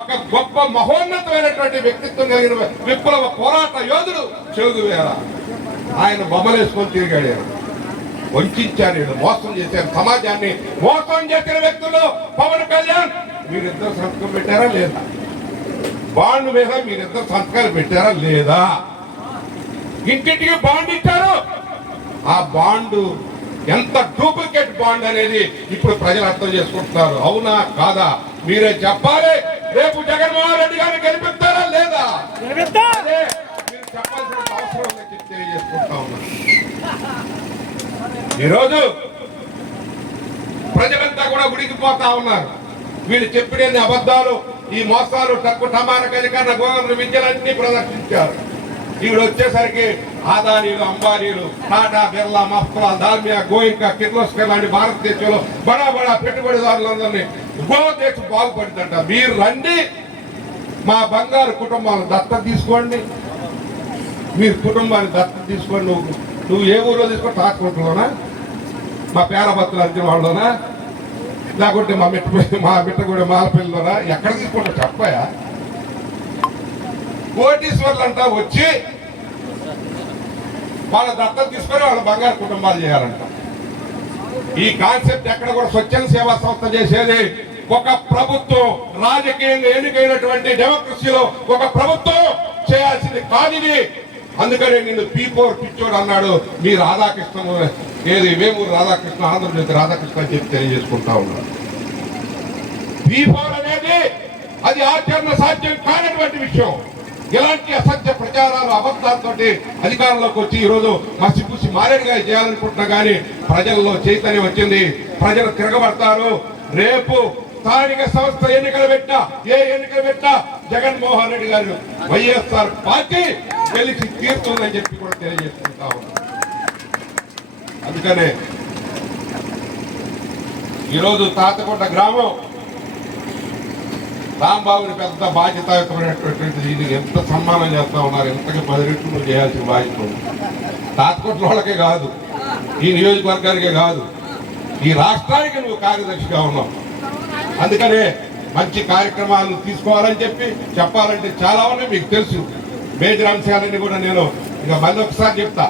ఒక గొప్ప మహోన్నతమైనటువంటి వ్యక్తిత్వం కలిగిన విప్లవ పోరాట యోధుడు చెవుదువేర ఆయన బొమ్మలేసుకొని తిరిగాడారు వంచారు వీళ్ళు మోసం చేశారు. సమాజాన్ని మోసం చేసిన వ్యక్తులు పవన్ కళ్యాణ్. మీరిద్దరు సంతకం పెట్టారా లేదా? బాండ్ మీద మీరిద్దరు సంతకాలు పెట్టారా లేదా? ఇంటింటికి బాండ్ ఇచ్చారు. ఆ బాండ్ ఎంత డూప్లికేట్ బాండ్ అనేది ఇప్పుడు ప్రజలు అర్థం చేసుకుంటున్నారు. అవునా కాదా? మీరే చెప్పాలి. రేపు జగన్మోహన్ రెడ్డి గారిని గెలిపిస్తారా లేదా? అదే మీరు చెప్పాల్సిన అవసరం ఉందని చెప్పి తెలియజేసుకుంటా ఉన్నాను ఈరోజు ప్రజలంతా కూడా ఉడికిపోతా ఉన్నారు. వీళ్ళు చెప్పిన అబద్ధాలు ఈ మోసాలు తక్కువ టమార కలికన్న గోగంలో విద్యలన్నీ ప్రదర్శించారు. ఈవిడ వచ్చేసరికి ఆదానీలు అంబానీలు టాటా బిర్లా మఫ్లా దాల్మియా గోయింకా కిర్లోస్కర్ లాంటి భారతదేశంలో బడా బడా పెట్టుబడిదారులందరినీ దేశం బాగుపడిందంట. మీరు రండి మా బంగారు కుటుంబాలను దత్త తీసుకోండి. మీరు కుటుంబాన్ని దత్త తీసుకోండి. నువ్వు నువ్వు ఏ ఊర్లో తీసుకో తాకుంటులోనా మా పేరభత్తులు అంచిన వాళ్ళలోనా? లేకుంటే మా మిట్ట మా మిట్టగూడ మాలపల్లిలోనా? ఎక్కడ తీసుకుంటా చెప్పయా? కోటీశ్వర్లు అంట వచ్చి వాళ్ళ దత్తం తీసుకొని వాళ్ళ బంగారు కుటుంబాలు చేయాలంట. ఈ కాన్సెప్ట్ ఎక్కడ కూడా స్వచ్ఛంద సేవా సంస్థ చేసేది ఒక ప్రభుత్వం రాజకీయంగా ఎన్నికైనటువంటి డెమోక్రసీలో ఒక ప్రభుత్వం చేయాల్సింది కానిది అందుకనే నిన్ను పీ ఫోర్ పిచ్చోడు అన్నాడు. మీ రాధాకృష్ణ ఏది? వేమూరు రాధాకృష్ణ ఆంధ్రప్రదేశ్ రాధాకృష్ణ అని చెప్పి తెలియజేసుకుంటా ఉన్నాడు. పీ ఫోర్ అనేది అది ఆచరణ సాధ్యం కానటువంటి విషయం. ఇలాంటి అసత్య ప్రచారాలు అబద్ధాలతో అధికారంలోకి వచ్చి ఈరోజు మసిపూసి మారేడుగా చేయాలనుకుంటున్నా కానీ ప్రజల్లో చైతన్యం వచ్చింది. ప్రజలు తిరగబడతారు. రేపు స్థానిక సంస్థ ఎన్నికలు పెట్టినా ఏ ఎన్నికలు పెట్టినా జగన్మోహన్ రెడ్డి గారు వైఎస్ఆర్ పార్టీ గెలిచి తీరుతుందని చెప్పి కూడా తెలియజేసుకుంటా అందుకనే ఈరోజు తాతకొండ గ్రామం రాంబాబుని పెద్ద బాధ్యతాయుతమైనటువంటి ఇది ఎంత సన్మానం చేస్తా ఉన్నారు ఎంతగా పది రెట్లు చేయాల్సిన బాధ్యత. ఉంది తాతకొట్ల వాళ్ళకే కాదు ఈ నియోజకవర్గానికే కాదు ఈ రాష్ట్రానికి నువ్వు కార్యదర్శిగా ఉన్నావు. అందుకనే మంచి కార్యక్రమాలు తీసుకోవాలని చెప్పి చెప్పాలంటే చాలా ఉన్నాయి మీకు తెలుసు. మేజర్ అంశాలన్నీ కూడా నేను ఇక మళ్ళీ ఒకసారి చెప్తా.